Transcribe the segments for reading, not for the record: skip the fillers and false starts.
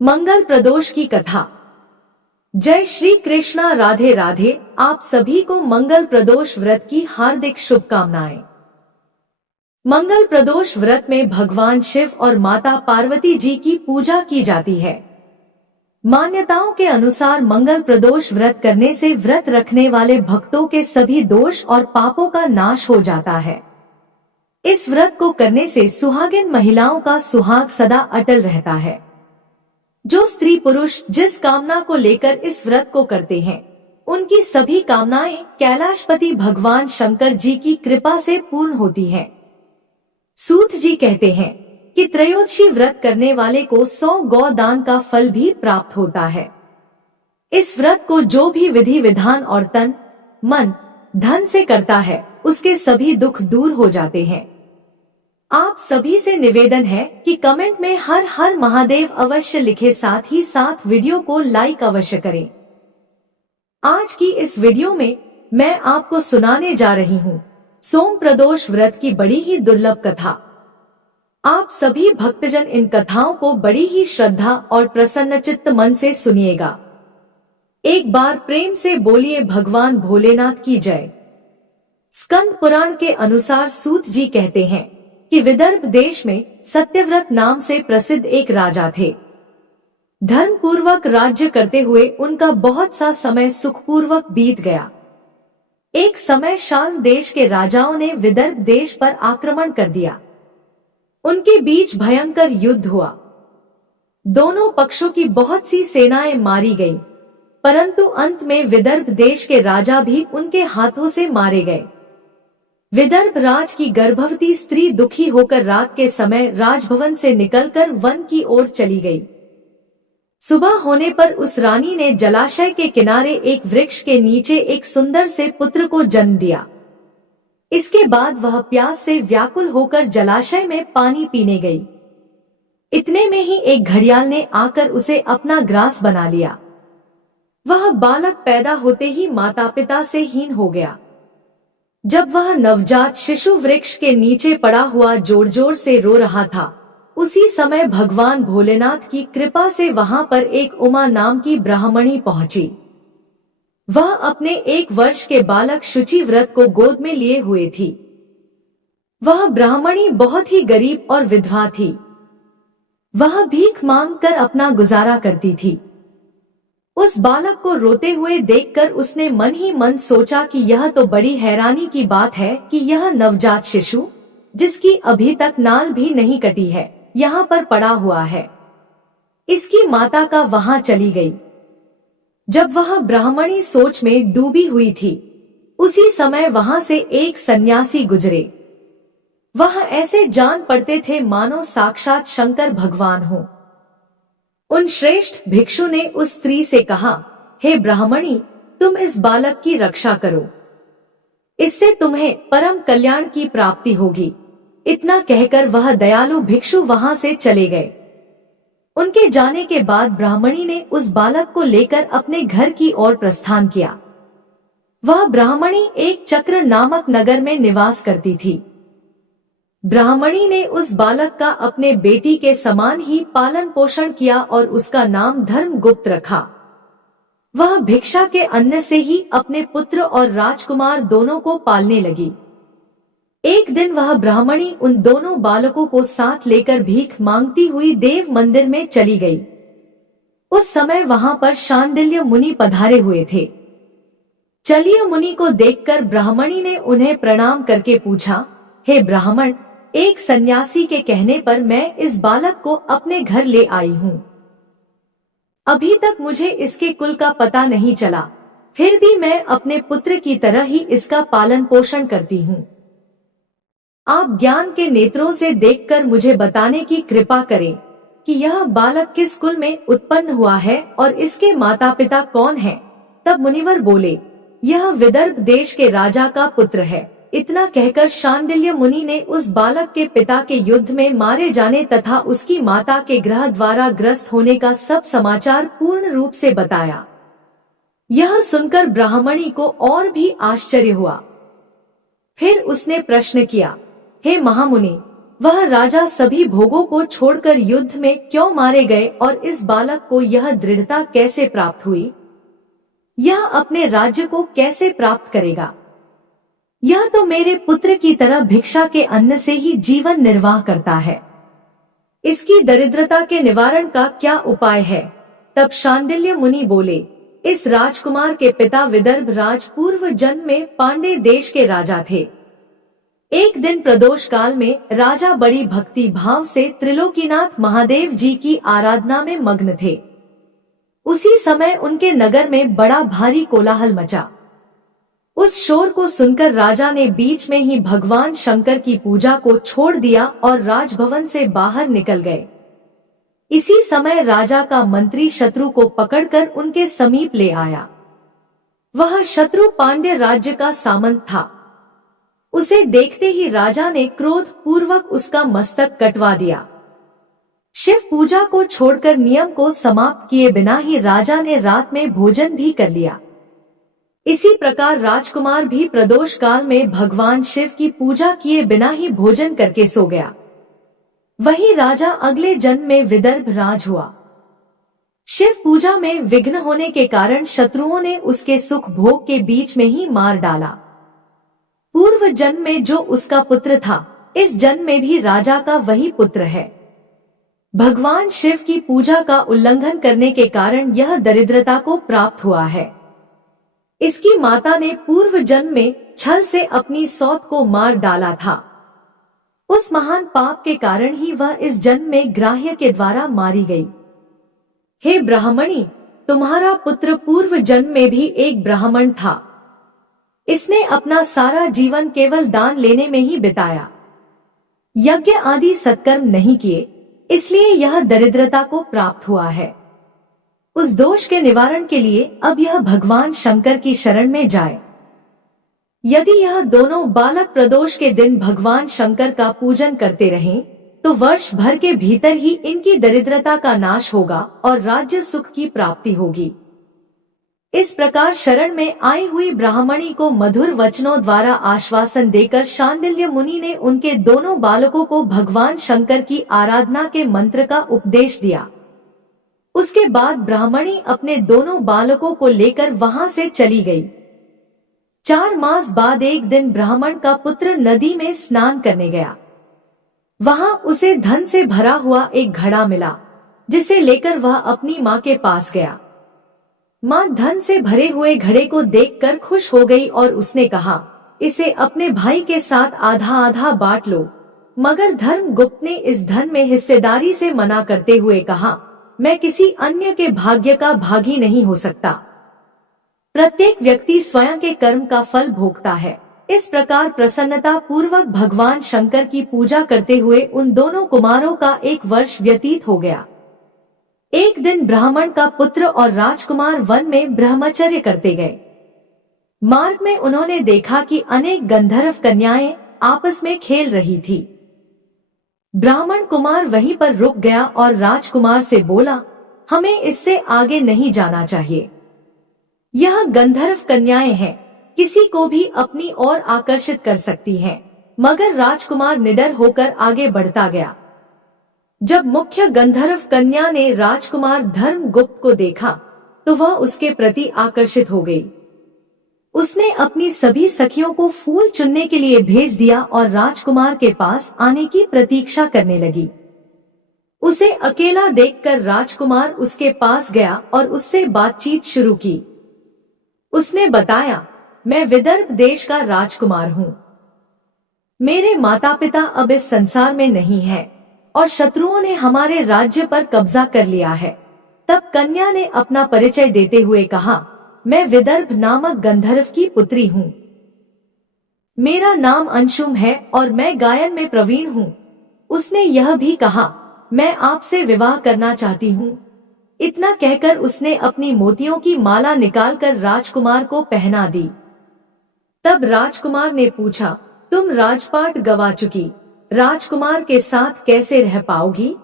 मंगल प्रदोष की कथा। जय श्री कृष्णा, राधे राधे। आप सभी को मंगल प्रदोष व्रत की हार्दिक शुभकामनाएं। मंगल प्रदोष व्रत में भगवान शिव और माता पार्वती जी की पूजा की जाती है। मान्यताओं के अनुसार मंगल प्रदोष व्रत करने से व्रत रखने वाले भक्तों के सभी दोष और पापों का नाश हो जाता है। इस व्रत को करने से सुहागिन महिलाओं का सुहाग सदा अटल रहता है। जो स्त्री पुरुष जिस कामना को लेकर इस व्रत को करते हैं, उनकी सभी कामनाएं कैलाशपति भगवान शंकर जी की कृपा से पूर्ण होती हैं। सूत जी कहते हैं कि त्रयोदशी व्रत करने वाले को 100 गौ दान का फल भी प्राप्त होता है। इस व्रत को जो भी विधि विधान और तन, मन, धन से करता है, उसके सभी दुख दूर हो जाते हैं। आप सभी से निवेदन है कि कमेंट में हर हर महादेव अवश्य लिखे, साथ ही साथ वीडियो को लाइक अवश्य करें। आज की इस वीडियो में मैं आपको सुनाने जा रही हूँ सोम प्रदोष व्रत की बड़ी ही दुर्लभ कथा। आप सभी भक्तजन इन कथाओं को बड़ी ही श्रद्धा और प्रसन्नचित्त मन से सुनिएगा। एक बार प्रेम से बोलिए भगवान भोलेनाथ की जय। स्कंद पुराण के अनुसार सूत जी कहते हैं कि विदर्भ देश में सत्यव्रत नाम से प्रसिद्ध एक राजा थे। धर्म पूर्वक राज्य करते हुए उनका बहुत सा समय सुखपूर्वक बीत गया। एक समय शाल देश के राजाओं ने विदर्भ देश पर आक्रमण कर दिया। उनके बीच भयंकर युद्ध हुआ। दोनों पक्षों की बहुत सी सेनाएं मारी गई, परंतु अंत में विदर्भ देश के राजा भी उनके हाथों से मारे गए। विदर्भ राज की गर्भवती स्त्री दुखी होकर रात के समय राजभवन से निकलकर वन की ओर चली गई। सुबह होने पर उस रानी ने जलाशय के किनारे एक वृक्ष के नीचे एक सुंदर से पुत्र को जन्म दिया। इसके बाद वह प्यास से व्याकुल होकर जलाशय में पानी पीने गई। इतने में ही एक घड़ियाल ने आकर उसे अपना ग्रास बना लिया। वह बालक पैदा होते ही माता पिता से हीन हो गया। जब वह नवजात शिशु वृक्ष के नीचे पड़ा हुआ जोर जोर से रो रहा था, उसी समय भगवान भोलेनाथ की कृपा से वहां पर एक उमा नाम की ब्राह्मणी पहुंची। वह अपने 1 वर्ष के बालक शुचिव्रत को गोद में लिए हुए थी। वह ब्राह्मणी बहुत ही गरीब और विधवा थी। वह भीख मांगकर अपना गुजारा करती थी। उस बालक को रोते हुए देखकर उसने मन ही मन सोचा कि यह तो बड़ी हैरानी की बात है कि यह नवजात शिशु, जिसकी अभी तक नाल भी नहीं कटी है, यहाँ पर पड़ा हुआ है। इसकी माता का वहां चली गई। जब वह ब्राह्मणी सोच में डूबी हुई थी, उसी समय वहां से एक सन्यासी गुजरे। वह ऐसे जान पड़ते थे मानो साक्षात शंकर भगवान हो। उन श्रेष्ठ भिक्षु ने उस स्त्री से कहा, हे ब्राह्मणी, तुम इस बालक की रक्षा करो, इससे तुम्हें परम कल्याण की प्राप्ति होगी। इतना कहकर वह दयालु भिक्षु वहां से चले गए। उनके जाने के बाद ब्राह्मणी ने उस बालक को लेकर अपने घर की ओर प्रस्थान किया। वह ब्राह्मणी एक चक्र नामक नगर में निवास करती थी। ब्राह्मणी ने उस बालक का अपने बेटी के समान ही पालन पोषण किया और उसका नाम धर्मगुप्त रखा। वह भिक्षा के अन्न से ही अपने पुत्र और राजकुमार दोनों को पालने लगी। एक दिन वह ब्राह्मणी उन दोनों बालकों को साथ लेकर भीख मांगती हुई देव मंदिर में चली गई। उस समय वहां पर शांडिल्य मुनि पधारे हुए थे। चलिए मुनि को देखकर ब्राह्मणी ने उन्हें प्रणाम करके पूछा, हे ब्राह्मण, एक सन्यासी के कहने पर मैं इस बालक को अपने घर ले आई हूँ। अभी तक मुझे इसके कुल का पता नहीं चला, फिर भी मैं अपने पुत्र की तरह ही इसका पालन पोषण करती हूँ। आप ज्ञान के नेत्रों से देखकर मुझे बताने की कृपा करें कि यह बालक किस कुल में उत्पन्न हुआ है और इसके माता पिता कौन हैं। तब मुनिवर बोले, यह विदर्भ देश के राजा का पुत्र है। इतना कहकर शांडिल्य मुनि ने उस बालक के पिता के युद्ध में मारे जाने तथा उसकी माता के ग्रह द्वारा ग्रस्त होने का सब समाचार पूर्ण रूप से बताया। यह सुनकर ब्राह्मणी को और भी आश्चर्य हुआ। फिर उसने प्रश्न किया, हे महामुनि, वह राजा सभी भोगों को छोड़कर युद्ध में क्यों मारे गए और इस बालक को यह दृढ़ता कैसे प्राप्त हुई? यह अपने राज्य को कैसे प्राप्त करेगा? यह तो मेरे पुत्र की तरह भिक्षा के अन्न से ही जीवन निर्वाह करता है। इसकी दरिद्रता के निवारण का क्या उपाय है? तब शांडिल्य मुनि बोले, इस राजकुमार के पिता विदर्भ राज पूर्व जन्म में पांडे देश के राजा थे। एक दिन प्रदोष काल में राजा बड़ी भक्ति भाव से त्रिलोकीनाथ महादेव जी की आराधना में मग्न थे। उसी समय उनके नगर में बड़ा भारी कोलाहल मचा। उस शोर को सुनकर राजा ने बीच में ही भगवान शंकर की पूजा को छोड़ दिया और राजभवन से बाहर निकल गए। इसी समय राजा का मंत्री शत्रु को पकड़कर उनके समीप ले आया। वह शत्रु पांड्य राज्य का सामंत था। उसे देखते ही राजा ने क्रोध पूर्वक उसका मस्तक कटवा दिया। शिव पूजा को छोड़कर नियम को समाप्त किए बिना ही राजा ने रात में भोजन भी कर लिया। इसी प्रकार राजकुमार भी प्रदोष काल में भगवान शिव की पूजा किए बिना ही भोजन करके सो गया। वही राजा अगले जन्म में विदर्भ राज हुआ। शिव पूजा में विघ्न होने के कारण शत्रुओं ने उसके सुख भोग के बीच में ही मार डाला। पूर्व जन्म में जो उसका पुत्र था, इस जन्म में भी राजा का वही पुत्र है। भगवान शिव की पूजा का उल्लंघन करने के कारण यह दरिद्रता को प्राप्त हुआ है। इसकी माता ने पूर्व जन्म में छल से अपनी सौत को मार डाला था। उस महान पाप के कारण ही वह इस जन्म में ग्राह्य के द्वारा मारी गई। हे ब्राह्मणी, तुम्हारा पुत्र पूर्व जन्म में भी एक ब्राह्मण था। इसने अपना सारा जीवन केवल दान लेने में ही बिताया। यज्ञ आदि सत्कर्म नहीं किए, इसलिए यह दरिद्रता को प्राप्त हुआ है। उस दोष के निवारण के लिए अब यह भगवान शंकर की शरण में जाए। यदि यह दोनों बालक प्रदोष के दिन भगवान शंकर का पूजन करते रहें, तो वर्ष भर के भीतर ही इनकी दरिद्रता का नाश होगा और राज्य सुख की प्राप्ति होगी। इस प्रकार शरण में आई हुई ब्राह्मणी को मधुर वचनों द्वारा आश्वासन देकर शांडिल्य मुनि ने उनके दोनों बालकों को भगवान शंकर की आराधना के मंत्र का उपदेश दिया। उसके बाद ब्राह्मणी अपने दोनों बालकों को लेकर वहां से चली गई। 4 मास बाद एक दिन ब्राह्मण का पुत्र नदी में स्नान करने गया। वहां उसे धन से भरा हुआ एक घड़ा मिला, जिसे लेकर वह अपनी माँ के पास गया। माँ धन से भरे हुए घड़े को देखकर खुश हो गई और उसने कहा, इसे अपने भाई के साथ आधा आधा बांट लो। मगर धर्मगुप्त ने इस धन में हिस्सेदारी से मना करते हुए कहा, मैं किसी अन्य के भाग्य का भागी नहीं हो सकता। प्रत्येक व्यक्ति स्वयं के कर्म का फल भोगता है। इस प्रकार प्रसन्नता पूर्वक भगवान शंकर की पूजा करते हुए उन दोनों कुमारों का 1 वर्ष व्यतीत हो गया। एक दिन ब्राह्मण का पुत्र और राजकुमार वन में ब्रह्मचर्य करते गए। मार्ग में उन्होंने देखा कि अनेक गंधर्व कन्याएं आपस में खेल रही थी। ब्राह्मण कुमार वहीं पर रुक गया और राजकुमार से बोला, हमें इससे आगे नहीं जाना चाहिए। यह गंधर्व कन्याएं हैं, किसी को भी अपनी ओर आकर्षित कर सकती हैं। मगर राजकुमार निडर होकर आगे बढ़ता गया। जब मुख्य गंधर्व कन्या ने राजकुमार धर्मगुप्त को देखा, तो वह उसके प्रति आकर्षित हो गई। उसने अपनी सभी सखियों को फूल चुनने के लिए भेज दिया और राजकुमार के पास आने की प्रतीक्षा करने लगी। उसे अकेला देखकर राजकुमार उसके पास गया और उससे बातचीत शुरू की। उसने बताया, मैं विदर्भ देश का राजकुमार हूँ। मेरे माता पिता अब इस संसार में नहीं है और शत्रुओं ने हमारे राज्य पर कब्जा कर लिया है। तब कन्या ने अपना परिचय देते हुए कहा, मैं विदर्भ नामक गंधर्व की पुत्री हूँ। मेरा नाम अंशुम है और मैं गायन में प्रवीण हूँ। उसने यह भी कहा, मैं आपसे विवाह करना चाहती हूँ। इतना कहकर उसने अपनी मोतियों की माला निकालकर राजकुमार को पहना दी। तब राजकुमार ने पूछा, तुम राजपाट गवा चुकी राजकुमार के साथ कैसे रह पाओगी?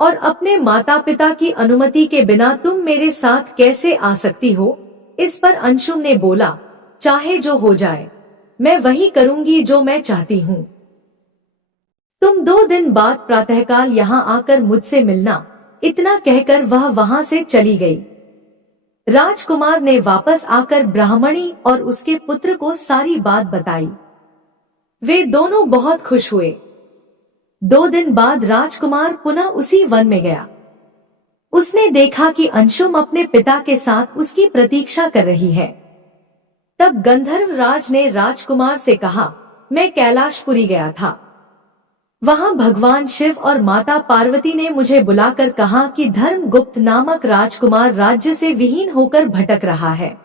और अपने माता पिता की अनुमति के बिना तुम मेरे साथ कैसे आ सकती हो? इस पर अंशुम ने बोला, चाहे जो हो जाए, मैं वही करूंगी जो मैं चाहती हूँ। तुम 2 दिन बाद प्रातःकाल यहाँ आकर मुझसे मिलना। इतना कहकर वह वहां से चली गई। राजकुमार ने वापस आकर ब्राह्मणी और उसके पुत्र को सारी बात बताई। वे दोनों बहुत खुश हुए। 2 दिन बाद राजकुमार पुनः उसी वन में गया। उसने देखा कि अंशुम अपने पिता के साथ उसकी प्रतीक्षा कर रही है। तब गंधर्व राज ने राजकुमार से कहा, मैं कैलाशपुरी गया था। वहां भगवान शिव और माता पार्वती ने मुझे बुलाकर कहा कि धर्मगुप्त नामक राजकुमार राज्य से विहीन होकर भटक रहा है।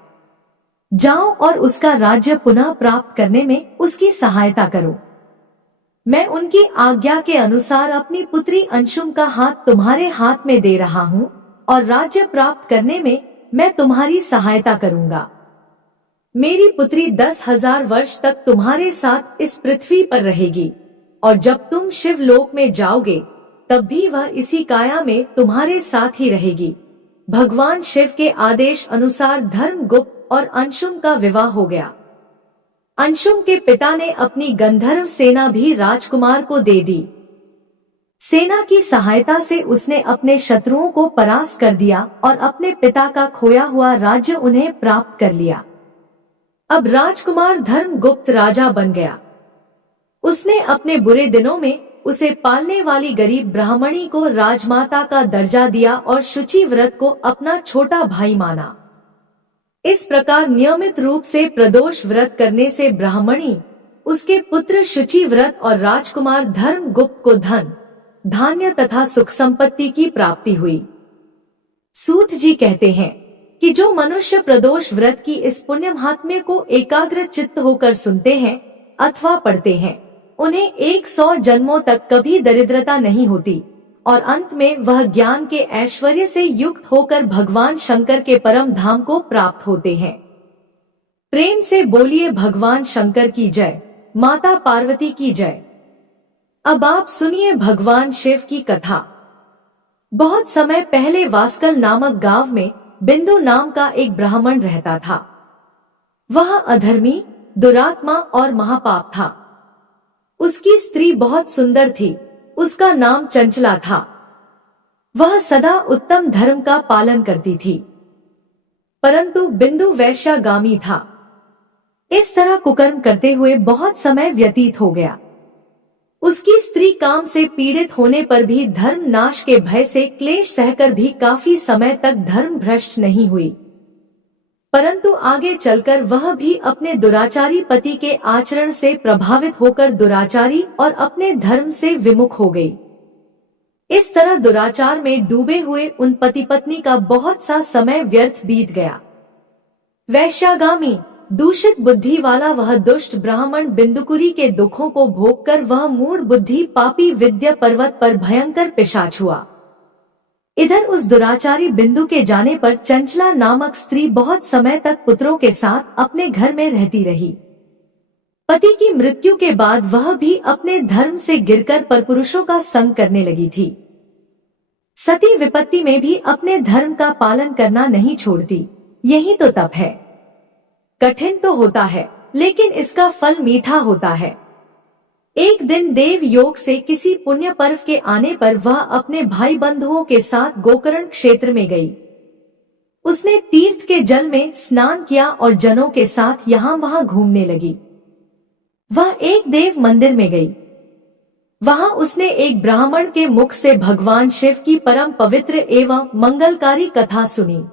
जाओ और उसका राज्य पुनः प्राप्त करने में उसकी सहायता करो। मैं उनकी आज्ञा के अनुसार अपनी पुत्री अंशुम का हाथ तुम्हारे हाथ में दे रहा हूँ और राज्य प्राप्त करने में मैं तुम्हारी सहायता करूँगा। मेरी पुत्री 10,000 वर्ष तक तुम्हारे साथ इस पृथ्वी पर रहेगी और जब तुम शिवलोक में जाओगे तब भी वह इसी काया में तुम्हारे साथ ही रहेगी। भगवान शिव के आदेश अनुसार धर्मगुप्त और अंशुम का विवाह हो गया। अंशुम के पिता ने अपनी गंधर्व सेना भी राजकुमार को दे दी। सेना की सहायता से उसने अपने शत्रुओं को परास्त कर दिया और अपने पिता का खोया हुआ राज्य उन्हें प्राप्त कर लिया। अब राजकुमार धर्मगुप्त राजा बन गया। उसने अपने बुरे दिनों में उसे पालने वाली गरीब ब्राह्मणी को राजमाता का दर्जा दिया और शुचि व्रत को अपना छोटा भाई माना। इस प्रकार नियमित रूप से प्रदोष व्रत करने से ब्राह्मणी, उसके पुत्र शुचि व्रत और राजकुमार धर्मगुप्त को धन, धान्य तथा सुख संपत्ति की प्राप्ति हुई। सूत जी कहते हैं कि जो मनुष्य प्रदोष व्रत की इस पुण्य महात्म्य को एकाग्र चित्त होकर सुनते हैं अथवा पढ़ते हैं, उन्हें 100 जन्मों तक कभी दरिद्रता नहीं होती और अंत में वह ज्ञान के ऐश्वर्य से युक्त होकर भगवान शंकर के परम धाम को प्राप्त होते हैं। प्रेम से बोलिए भगवान शंकर की जय, माता पार्वती की जय। अब आप सुनिए भगवान शिव की कथा। बहुत समय पहले वास्कल नामक गांव में बिंदु नाम का एक ब्राह्मण रहता था। वह अधर्मी, दुरात्मा और महापाप था। उसकी स्त्री बहुत सुंदर थी। उसका नाम चंचला था। वह सदा उत्तम धर्म का पालन करती थी, परंतु बिंदु वैश्यागामी था। इस तरह कुकर्म करते हुए बहुत समय व्यतीत हो गया। उसकी स्त्री काम से पीड़ित होने पर भी धर्म नाश के भय से क्लेश सहकर भी काफी समय तक धर्म भ्रष्ट नहीं हुई, परंतु आगे चलकर वह भी अपने दुराचारी पति के आचरण से प्रभावित होकर दुराचारी और अपने धर्म से विमुख हो गई। इस तरह दुराचार में डूबे हुए उन पति पत्नी का बहुत सा समय व्यर्थ बीत गया। वैश्यागामी, दूषित बुद्धि वाला वह दुष्ट ब्राह्मण बिंदुकुरी के दुखों को भोगकर वह मूढ़ बुद्धि पापी विद्या पर्वत पर भयंकर पिशाच हुआ। इधर उस दुराचारी बिंदु के जाने पर चंचला नामक स्त्री बहुत समय तक पुत्रों के साथ अपने घर में रहती रही। पति की मृत्यु के बाद वह भी अपने धर्म से गिरकर परपुरुषों का संग करने लगी थी। सती विपत्ति में भी अपने धर्म का पालन करना नहीं छोड़ती। यही तो तप है। कठिन तो होता है, लेकिन इसका फल मीठा होता है। एक दिन देव योग से किसी पुण्य पर्व के आने पर वह अपने भाई बंधुओं के साथ गोकर्ण क्षेत्र में गई। उसने तीर्थ के जल में स्नान किया और जनों के साथ यहाँ वहाँ घूमने लगी। वह एक देव मंदिर में गई। वहाँ उसने एक ब्राह्मण के मुख से भगवान शिव की परम पवित्र एवं मंगलकारी कथा सुनी।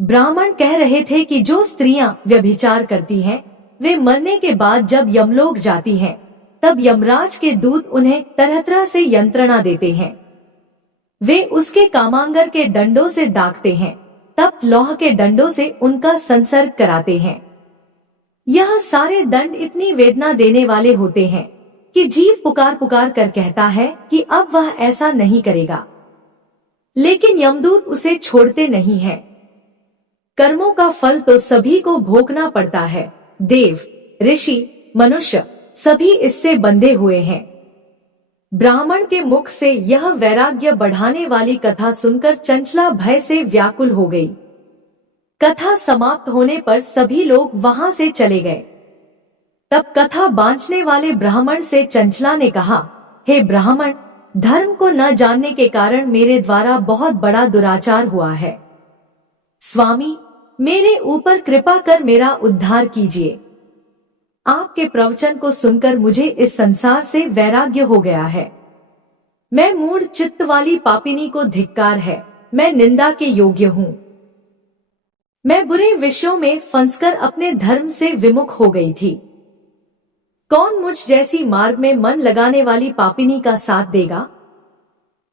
ब्राह्मण कह रहे थे कि जो स्त्रियां व्यभिचार करती हैं, वे मरने के बाद जब यमलोक जाती हैं, तब यमराज के दूत उन्हें तरह तरह से यंत्रणा देते हैं। वे उसके कामांगर के डंडों से दागते हैं, तप्त लौह के डंडों से उनका संसर्ग कराते हैं। यह सारे दंड इतनी वेदना देने वाले होते हैं कि जीव पुकार पुकार कर कहता है कि अब वह ऐसा नहीं करेगा, लेकिन यमदूत उसे छोड़ते नहीं हैं। कर्मों का फल तो सभी को भोगना पड़ता है। देव, ऋषि, मनुष्य सभी इससे बंधे हुए हैं। ब्राह्मण के मुख से यह वैराग्य बढ़ाने वाली कथा सुनकर चंचला भय से व्याकुल हो गई। कथा समाप्त होने पर सभी लोग वहां से चले गए। तब कथा बांचने वाले ब्राह्मण से चंचला ने कहा, हे ब्राह्मण, धर्म को न जानने के कारण मेरे द्वारा बहुत बड़ा दुराचार हुआ है। स्वामी, मेरे ऊपर कृपा कर मेरा उद्धार कीजिए। आपके प्रवचन को सुनकर मुझे इस संसार से वैराग्य हो गया है। मैं मूढ़ चित्त वाली पापिनी को धिक्कार है, मैं निंदा के योग्य हूँ। मैं बुरे विषयों में फंसकर अपने धर्म से विमुख हो गई थी। कौन मुझ जैसी मार्ग में मन लगाने वाली पापिनी का साथ देगा?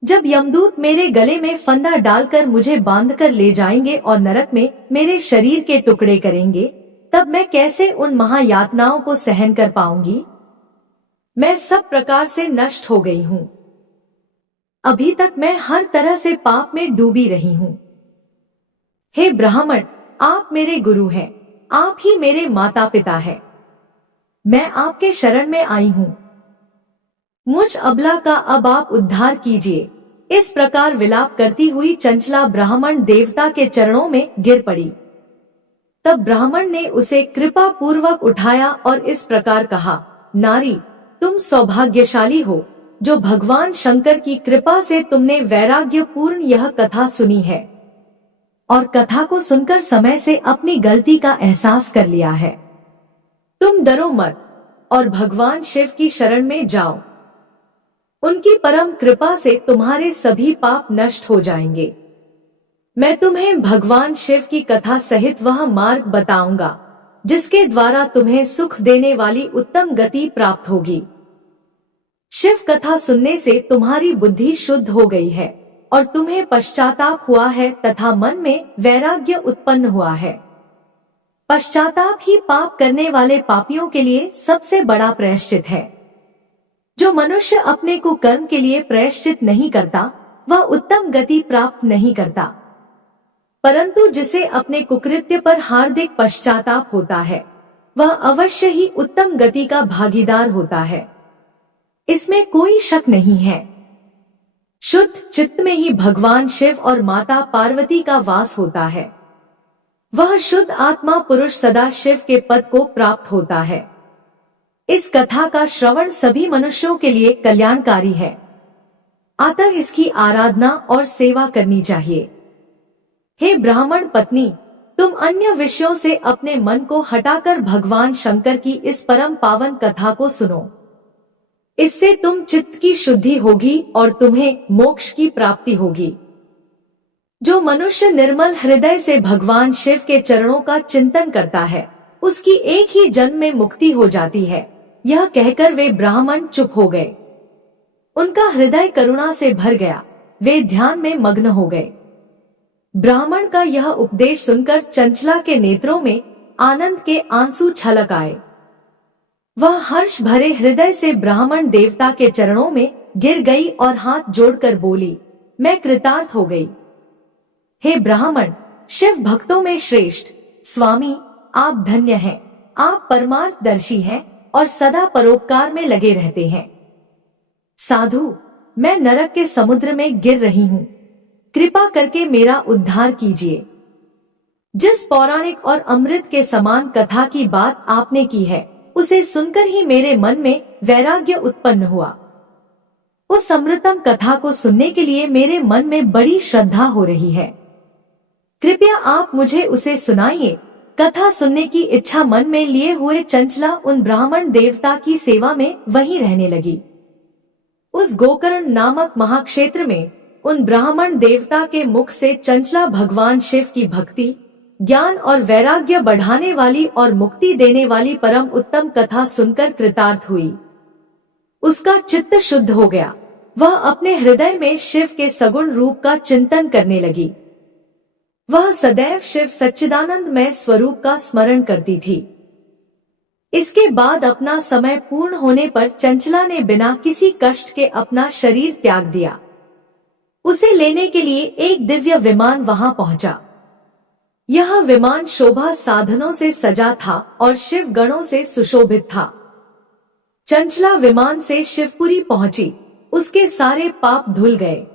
जब यमदूत मेरे गले में फंदा डालकर मुझे बांधकर ले जाएंगे और नरक में मेरे शरीर के टुकड़े करेंगे, तब मैं कैसे उन महायातनाओं को सहन कर पाऊंगी? मैं सब प्रकार से नष्ट हो गई हूँ। अभी तक मैं हर तरह से पाप में डूबी रही हूँ। हे ब्राह्मण, आप मेरे गुरु हैं, आप ही मेरे माता पिता हैं। मैं आपके शरण में आई हूँ। मुझ अबला का अब आप उद्धार कीजिए। इस प्रकार विलाप करती हुई चंचला ब्राह्मण देवता के चरणों में गिर पड़ी। तब ब्राह्मण ने उसे कृपा पूर्वक उठाया और इस प्रकार कहा, नारी, तुम सौभाग्यशाली हो जो भगवान शंकर की कृपा से तुमने वैराग्य पूर्ण यह कथा सुनी है और कथा को सुनकर समय से अपनी गलती का एहसास कर लिया है। तुम डरो मत और भगवान शिव की शरण में जाओ। उनकी परम कृपा से तुम्हारे सभी पाप नष्ट हो जाएंगे। मैं तुम्हें भगवान शिव की कथा सहित वह मार्ग बताऊंगा जिसके द्वारा तुम्हें सुख देने वाली उत्तम गति प्राप्त होगी। शिव कथा सुनने से तुम्हारी बुद्धि शुद्ध हो गई है और तुम्हें पश्चाताप हुआ है तथा मन में वैराग्य उत्पन्न हुआ है। पश्चाताप ही पाप करने वाले पापियों के लिए सबसे बड़ा प्रायश्चित है। जो मनुष्य अपने कुकर्म के लिए प्रायश्चित नहीं करता, वह उत्तम गति प्राप्त नहीं करता, परंतु जिसे अपने कुकृत्य पर हार्दिक पश्चाताप होता है, वह अवश्य ही उत्तम गति का भागीदार होता है। इसमें कोई शक नहीं है। शुद्ध चित्त में ही भगवान शिव और माता पार्वती का वास होता है। वह शुद्ध आत्मा पुरुष सदा शिव के पद को प्राप्त होता है। इस कथा का श्रवण सभी मनुष्यों के लिए कल्याणकारी है, अतः इसकी आराधना और सेवा करनी चाहिए। हे ब्राह्मण पत्नी, तुम अन्य विषयों से अपने मन को हटाकर भगवान शंकर की इस परम पावन कथा को सुनो। इससे तुम चित्त की शुद्धि होगी और तुम्हें मोक्ष की प्राप्ति होगी। जो मनुष्य निर्मल हृदय से भगवान शिव के चरणों का चिंतन करता है, उसकी एक ही जन्म में मुक्ति हो जाती है। यह कहकर वे ब्राह्मण चुप हो गए। उनका हृदय करुणा से भर गया, वे ध्यान में मग्न हो गए। ब्राह्मण का यह उपदेश सुनकर चंचला के नेत्रों में आनंद के आंसू छलक आए। वह हर्ष भरे हृदय से ब्राह्मण देवता के चरणों में गिर गई और हाथ जोड़कर बोली, मैं कृतार्थ हो गई। हे ब्राह्मण, शिव भक्तों में श्रेष्ठ स्वामी, आप धन्य हैं। आप परमार्थदर्शी हैं और सदा परोपकार में लगे रहते हैं। साधु, मैं नरक के समुद्र में गिर रही हूँ, कृपा करके मेरा उद्धार कीजिए। जिस पौराणिक और अमृत के समान कथा की बात आपने की है, उसे सुनकर ही मेरे मन में वैराग्य उत्पन्न हुआ। उस अमृतम कथा को सुनने के लिए मेरे मन में बड़ी श्रद्धा हो रही है। कृपया आप मुझे उसे सुनाइए। कथा सुनने की इच्छा मन में लिए हुए चंचला उन ब्राह्मण देवता की सेवा में वहीं रहने लगी। उस गोकर्ण नामक महाक्षेत्र में उन ब्राह्मण देवता के मुख से चंचला भगवान शिव की भक्ति, ज्ञान और वैराग्य बढ़ाने वाली और मुक्ति देने वाली परम उत्तम कथा सुनकर कृतार्थ हुई। उसका चित्त शुद्ध हो गया। वह अपने हृदय में शिव के सगुण रूप का चिंतन करने लगी। वह सदैव शिव सच्चिदानंदमय स्वरूप का स्मरण करती थी। इसके बाद अपना समय पूर्ण होने पर चंचला ने बिना किसी कष्ट के अपना शरीर त्याग दिया। उसे लेने के लिए एक दिव्य विमान वहां पहुंचा। यह विमान शोभा साधनों से सजा था और शिव गणों से सुशोभित था। चंचला विमान से शिवपुरी पहुंची। उसके सारे पाप धुल गए।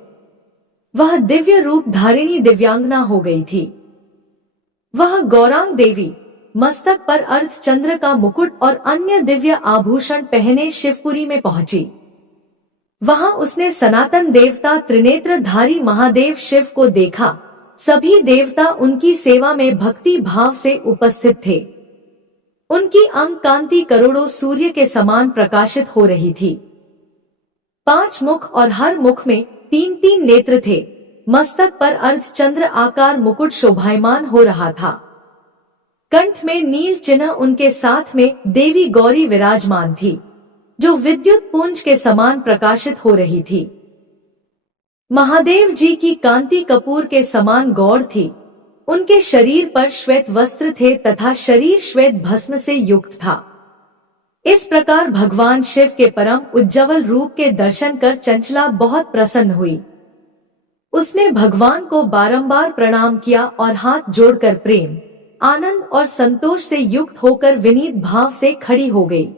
वह दिव्य रूप धारिणी दिव्यांगना हो गई थी। वह गौरांग देवी मस्तक पर अर्धचंद्र का मुकुट और अन्य दिव्य आभूषण पहने शिवपुरी में पहुंची। वहां उसने सनातन देवता त्रिनेत्रधारी महादेव शिव को देखा। सभी देवता उनकी सेवा में भक्ति भाव से उपस्थित थे। उनकी अंग कांति करोड़ों सूर्य के समान प्रकाशित हो रही थी। 5 मुख और हर मुख में 3-3 नेत्र थे। मस्तक पर अर्धचंद्र आकार मुकुट शोभायमान हो रहा था। कंठ में नील चिन्ह, उनके साथ में देवी गौरी विराजमान थी, जो विद्युत पुंज के समान प्रकाशित हो रही थी। महादेव जी की कांति कपूर के समान गौर थी। उनके शरीर पर श्वेत वस्त्र थे तथा शरीर श्वेत भस्म से युक्त था। इस प्रकार भगवान शिव के परम उज्ज्वल रूप के दर्शन कर चंचला बहुत प्रसन्न हुई। उसने भगवान को बारंबार प्रणाम किया और हाथ जोड़कर प्रेम, आनंद और संतोष से युक्त होकर विनीत भाव से खड़ी हो गई।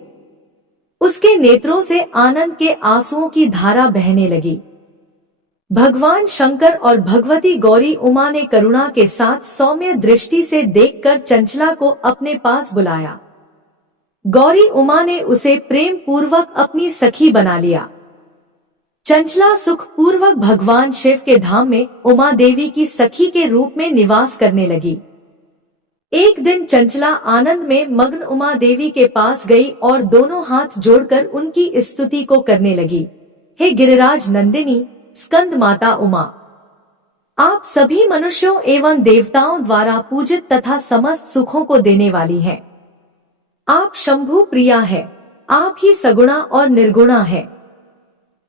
उसके नेत्रों से आनंद के आंसुओं की धारा बहने लगी। भगवान शंकर और भगवती गौरी उमा ने करुणा के साथ सौम्य दृष्टि से देखकर चंचला को अपने पास बुलाया। गौरी उमा ने उसे प्रेम पूर्वक अपनी सखी बना लिया। चंचला सुख पूर्वक भगवान शिव के धाम में उमा देवी की सखी के रूप में निवास करने लगी। एक दिन चंचला आनंद में मग्न उमा देवी के पास गई और दोनों हाथ जोड़कर उनकी स्तुति को करने लगी। हे गिरिराज नंदिनी, स्कंद माता उमा, आप सभी मनुष्यों एवं देवताओं द्वारा पूजित तथा समस्त सुखों को देने वाली हैं। आप शंभु प्रिया है, आप ही सगुणा और निर्गुणा है।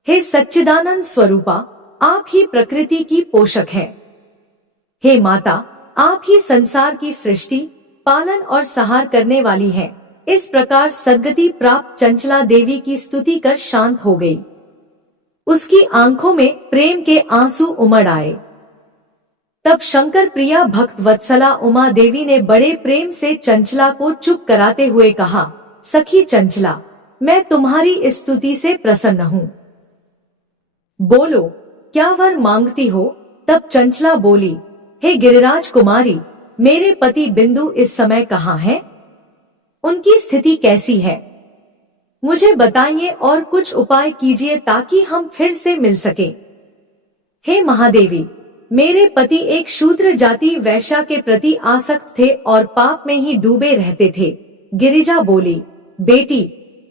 हे सच्चिदानंद स्वरूपा, आप ही प्रकृति की पोषक है। हे माता, आप ही संसार की सृष्टि, पालन और सहार करने वाली हैं। इस प्रकार सद्गति प्राप्त चंचला देवी की स्तुति कर शांत हो गई। उसकी आंखों में प्रेम के आंसू उमड़ आए। तब शंकर प्रिया भक्त वत्सला उमा देवी ने बड़े प्रेम से चंचला को चुप कराते हुए कहा, सखी चंचला, मैं तुम्हारी स्तुति से प्रसन्न हूँ। बोलो, क्या वर मांगती हो? तब चंचला बोली, हे गिरिराज कुमारी, मेरे पति बिंदु इस समय कहाँ हैं? उनकी स्थिति कैसी है? मुझे बताइए और कुछ उपाय कीजिए ताकि हम फिर से मिल सके। हे महादेवी, मेरे पति एक शूद्र जाति वैश्या के प्रति आसक्त थे और पाप में ही डूबे रहते थे। गिरिजा बोली, बेटी,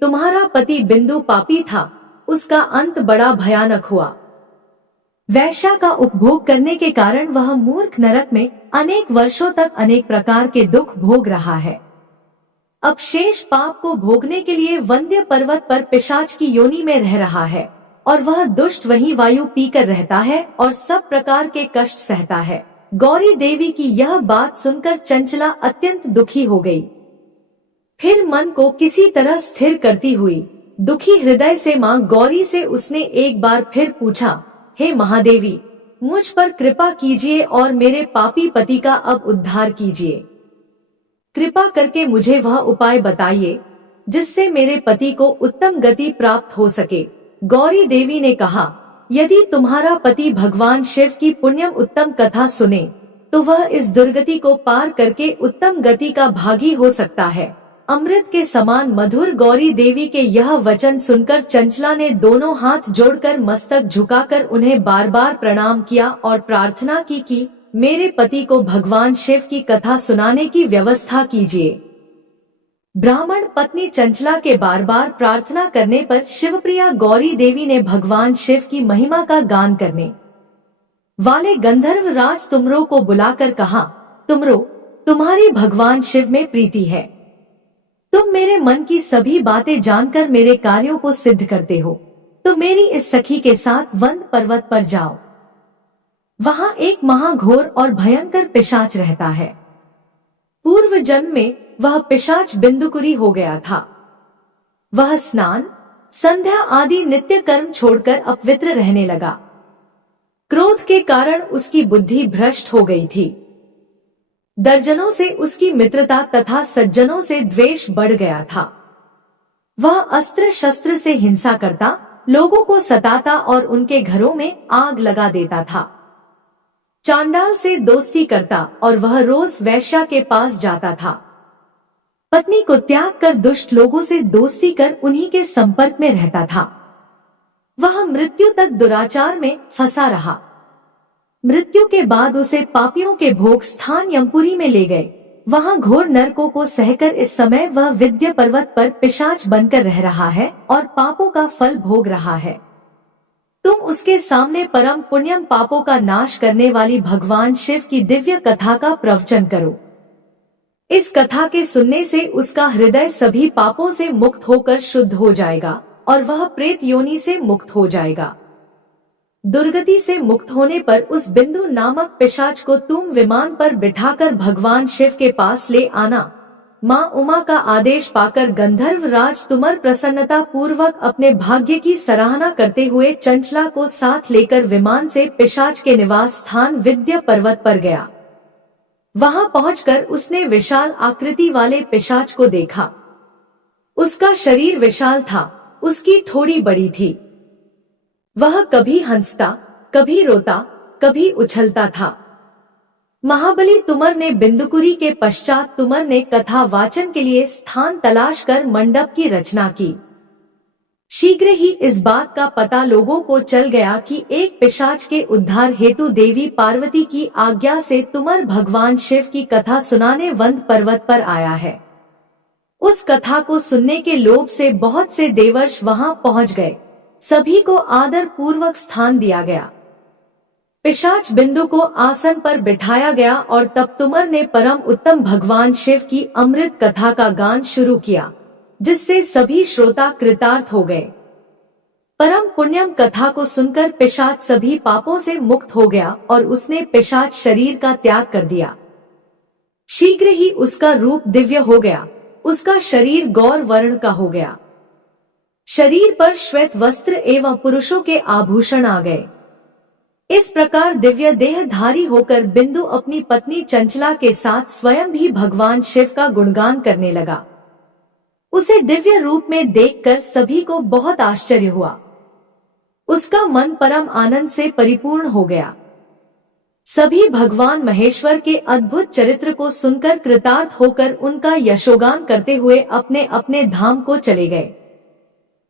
तुम्हारा पति बिंदु पापी था, उसका अंत बड़ा भयानक हुआ। वैश्या का उपभोग करने के कारण वह मूर्ख नरक में अनेक वर्षों तक अनेक प्रकार के दुख भोग रहा है। अब शेष पाप को भोगने के लिए वंद्य पर्वत पर पिशाच की योनि में रह रहा है और वह दुष्ट वहीं वायु पीकर रहता है और सब प्रकार के कष्ट सहता है। गौरी देवी की यह बात सुनकर चंचला अत्यंत दुखी हो गई। फिर मन को किसी तरह स्थिर करती हुई दुखी हृदय से मां गौरी से उसने एक बार फिर पूछा, हे महादेवी, मुझ पर कृपा कीजिए और मेरे पापी पति का अब उद्धार कीजिए। कृपा करके मुझे वह उपाय बताइए जिससे मेरे पति को उत्तम गति प्राप्त हो सके। गौरी देवी ने कहा, यदि तुम्हारा पति भगवान शिव की पुण्यम उत्तम कथा सुने तो वह इस दुर्गति को पार करके उत्तम गति का भागी हो सकता है। अमृत के समान मधुर गौरी देवी के यह वचन सुनकर चंचला ने दोनों हाथ जोड़कर मस्तक झुकाकर उन्हें बार बार प्रणाम किया और प्रार्थना की कि मेरे पति को भगवान शिव की कथा सुनाने की व्यवस्था कीजिए। ब्राह्मण पत्नी चंचला के बार बार प्रार्थना करने पर शिवप्रिया गौरी देवी ने भगवान शिव की महिमा का गान करने वाले गंधर्व राज तुमरो को बुलाकर कहा, तुमरो, तुम्हारी भगवान शिव में प्रीति है। तुम मेरे मन की सभी बातें जानकर मेरे कार्यों को सिद्ध करते हो, तो मेरी इस सखी के साथ वंद पर्वत पर जाओ। वहां एक महाघोर और भयंकर पिशाच रहता है। पूर्व जन्म में वह पिशाच बिंदुकुरी हो गया था। वह स्नान, संध्या आदि नित्य कर्म छोड़कर अपवित्र रहने लगा। क्रोध के कारण उसकी बुद्धि भ्रष्ट हो गई थी। दर्जनों से उसकी मित्रता तथा सज्जनों से द्वेष बढ़ गया था। वह अस्त्र शस्त्र से हिंसा करता, लोगों को सताता और उनके घरों में आग लगा देता था। चांडाल से दोस्ती करता और वह रोज वैश्या के पास जाता था। पत्नी को त्याग कर दुष्ट लोगों से दोस्ती कर उन्हीं के संपर्क में रहता था। वह मृत्यु तक दुराचार में फंसा रहा। मृत्यु के बाद उसे पापियों के भोग स्थान यमपुरी में ले गए। वहां घोर नरकों को सहकर इस समय वह विंध्य पर्वत पर पिशाच बनकर रह रहा है और पापों का फल भोग रहा है। तुम उसके सामने परम पुण्यम पापों का नाश करने वाली भगवान शिव की दिव्य कथा का प्रवचन करो। इस कथा के सुनने से उसका हृदय सभी पापों से मुक्त होकर शुद्ध हो जाएगा और वह प्रेत योनि से मुक्त हो जाएगा। दुर्गति से मुक्त होने पर उस बिंदु नामक पिशाच को तुम विमान पर बिठाकर भगवान शिव के पास ले आना। माँ उमा का आदेश पाकर गंधर्व राज तुमर प्रसन्नता पूर्वक अपने भाग्य की सराहना करते हुए चंचला को साथ लेकर विमान से पिशाच के निवास स्थान विंध्य पर्वत पर गया। वहां पहुंचकर उसने विशाल आकृति वाले पिशाच को देखा। उसका शरीर विशाल था, उसकी ठोड़ी बड़ी थी। वह कभी हंसता, कभी रोता, कभी उछलता था। महाबली तुमर ने बिंदुकुरी के पश्चात तुमर ने कथा वाचन के लिए स्थान तलाश कर मंडप की रचना की। शीघ्र ही इस बात का पता लोगों को चल गया कि एक पिशाच के उद्धार हेतु देवी पार्वती की आज्ञा से तुमर भगवान शिव की कथा सुनाने वंद पर्वत पर आया है। उस कथा को सुनने के लोभ से बहुत से देवर्ष वहां पहुंच गए। सभी को आदर पूर्वक स्थान दिया गया। पिशाच बिंदु को आसन पर बिठाया गया और तब तुमर ने परम उत्तम भगवान शिव की अमृत कथा का गान शुरू किया, जिससे सभी श्रोता कृतार्थ हो गए। परम पुण्यम कथा को सुनकर पिशाच सभी पापों से मुक्त हो गया और उसने पिशाच शरीर का त्याग कर दिया। शीघ्र ही उसका रूप दिव्य हो गया, उसका शरीर गौर वर्ण का हो गया। शरीर पर श्वेत वस्त्र एवं पुरुषों के आभूषण आ गए। इस प्रकार दिव्य देहधारी होकर बिंदु अपनी पत्नी चंचला के साथ स्वयं भी भगवान शिव का गुणगान करने लगा। उसे दिव्य रूप में देखकर सभी को बहुत आश्चर्य हुआ। उसका मन परम आनंद से परिपूर्ण हो गया। सभी भगवान महेश्वर के अद्भुत चरित्र को सुनकर कृतार्थ होकर उनका यशोगान करते हुए अपने अपने धाम को चले गए।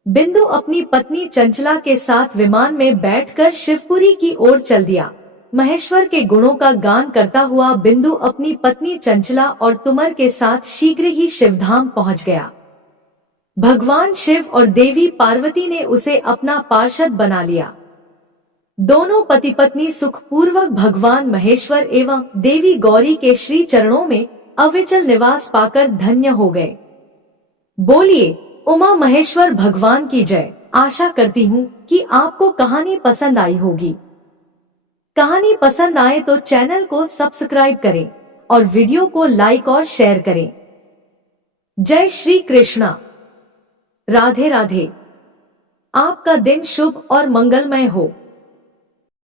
बिंदु अपनी पत्नी चंचला के साथ विमान में बैठकर शिवपुरी की ओर चल दिया। महेश्वर के गुणों का गान करता हुआ बिंदु अपनी पत्नी चंचला और तुमर के साथ शीघ्र ही शिवधाम पहुंच गया। भगवान शिव और देवी पार्वती ने उसे अपना पार्षद बना लिया। दोनों पति पत्नी सुखपूर्वक भगवान महेश्वर एवं देवी गौरी के श्री चरणों में अविचल निवास पाकर धन्य हो गए। बोलिए उमा महेश्वर भगवान की जय। आशा करती हूँ कि आपको कहानी पसंद आई होगी। कहानी पसंद आए तो चैनल को सब्सक्राइब करें और वीडियो को लाइक और शेयर करें। जय श्री कृष्णा। राधे राधे। आपका दिन शुभ और मंगलमय हो।